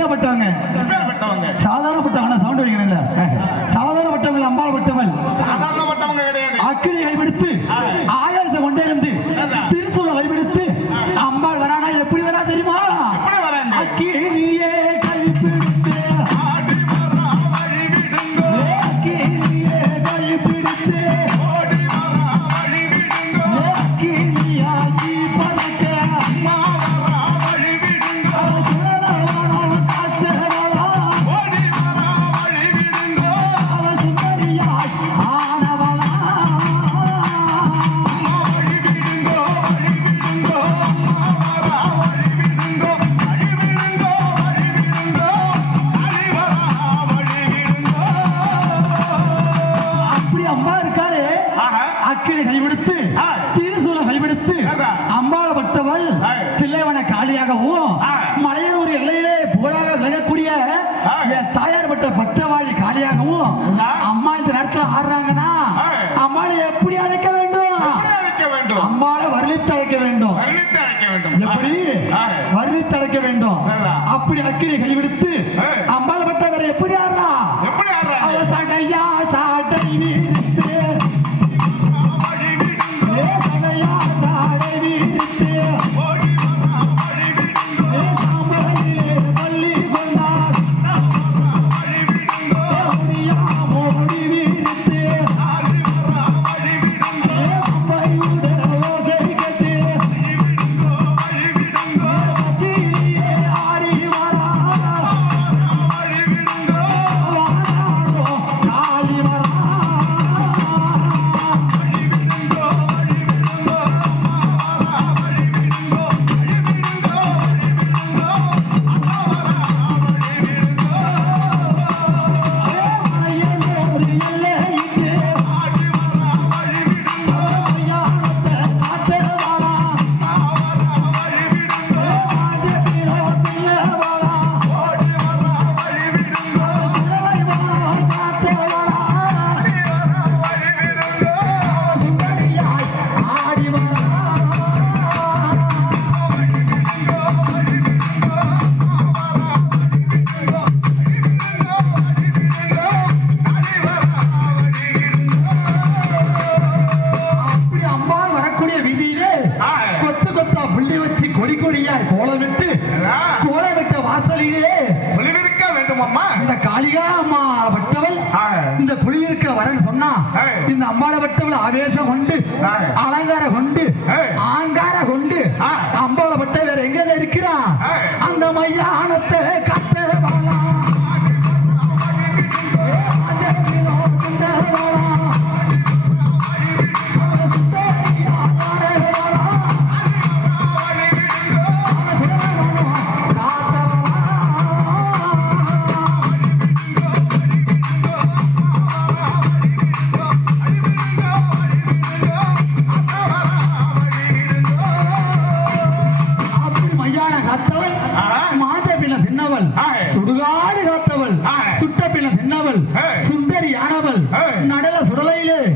எப்படியாப்பட்டவங்க சாதாரணப்பட்டவங்க sound வைக்கணும்ல சாதாரணப்பட்டவங்க அம்பாளப்பட்டவள் சாதாரணப்பட்டவங்க கிடையாது. அக்கினி கைவிடுத்து ஆயாசம் கொண்டே இருந்து திருத்தூளை கைவிடுத்து அம்பாள் வரானா எப்படி வரா தெரியுமா? ஆ. திருசூல கைவிடுத்து அதான். அம்பாள பட்டவள். தில்லைவன காளியாகவும். மலையனூர் எல்லையிலே புகழாக விளங்கக்கூடிய தாயார் பட்ட பச்சைவாழி காளியாகவும். அம்மா இந்த நேரத்துல ஆடுறாங்கன்னா. அம்மாளை எப்படி அழைக்க வேண்டும் அம்மாளை வர்ணித்து அழைக்க வேண்டும் எப்படி ஆ. வர்ணித்து அழைக்க வேண்டும். அப்படி அக்கினி கைவிடுத்து. அம்பாள பட்டவர் எப்படி ஆடுறா எப்படி ஆடுறாங்க அவ சடையா சாட்டை கோலமிட்டு கோலமிட்ட வாசலிலே ஒளிவிருக்க வேண்டும் அம்மா இந்த காளிகா அம்மா வட்டவள் இந்த குழி இருக்க வரன்னு சொன்னா. இந்த அம்மாள வட்டவள் ஆவேசம் கொண்டு ஏய். அலங்கார கொண்டு ஏய்.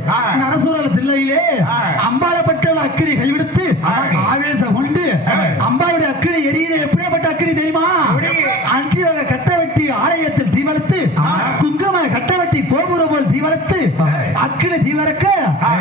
நரசுரல் தில்லையிலே ஆஹா. அம்பாளப்பட்டவள் அக்கினி கைவிடுத்து. ஆவேசம் கொண்டு ஆஹா. அம்பாவுடைய அக்கினி எரியுது எப்படியாப்பட்ட அக்கினி தெரியுமா? அஞ்சு வகை கட்டவெட்டி ஆலயத்தில் தீவளத்து. குங்கும கட்டவெட்டி கோபுரம் போல் தீவளத்து. அக்கினி தீவரக்க ஆஹா.